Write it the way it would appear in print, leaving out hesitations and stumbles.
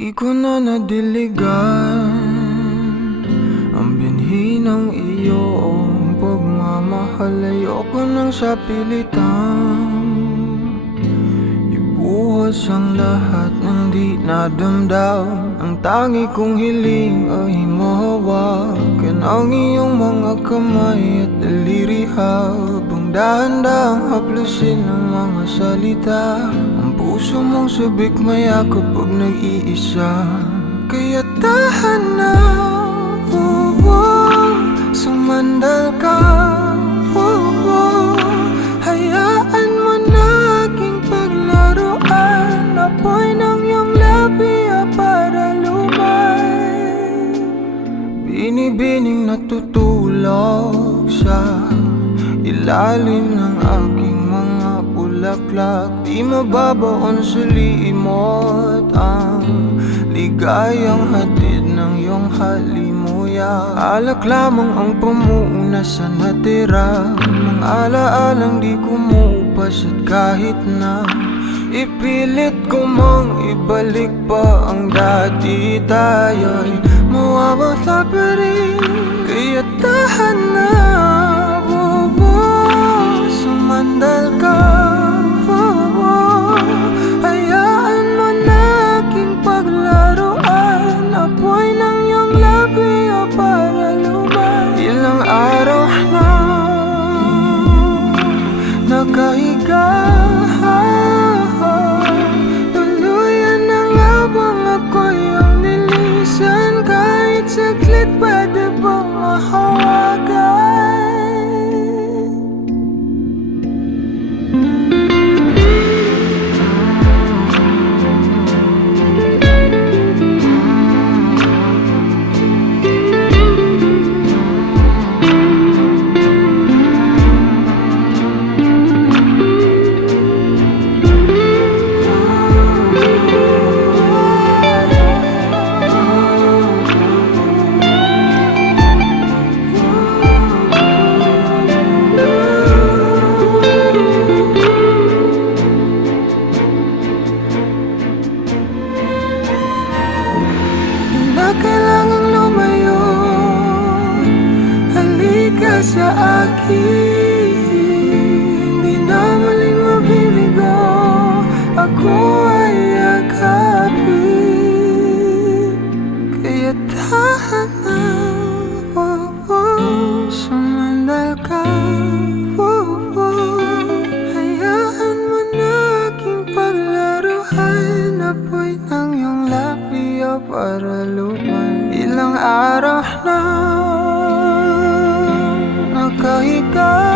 Di ko na nadiligan ang binhi ng iyong pagmamahal. Ayoko nang sa pilitan ibuhos ang lahat ng di nadamdam. Ang tangi kong hiling ay mahawakan ang iyong mga kamay at daliri, habang dahan-dahang haplusin ang mga salita. Ang puso mong sabik maya kapag nag-iisa, kaya tahan na, sumandal ka. Hayaan mo na aking paglaruan, apoy ng iyong labi para lumay. Binibining natutulog sa ilalim ng aking mga bulaklak. Di mababaon sa limot ang ligayang hatid ng iyong halimuyak. Alak lamang ang pamuuna sa natira, mga alaalang di kumupas. At kahit na ipilit ko mang ibalik pa ang dati, tayo'y mawawala pa rin. Kaya tahan na, sumandal ka. Hayaan mo na aking paglaruan, apoy ng iyong labi para lumay. Ilang araw na nakahiga, tuluyan na nga bang ako'y ang nilisan? Kahit saglit pwede bang mahawagan? Kailangang lumayo, halika sa akin. Di na muling mabibigo, ako ay yakapin. Kaya tahan na, sumandal ka. Hayaan mo na aking paglaruan, apoy ng iyong labi para lumay. Ilang araw na nakahiga,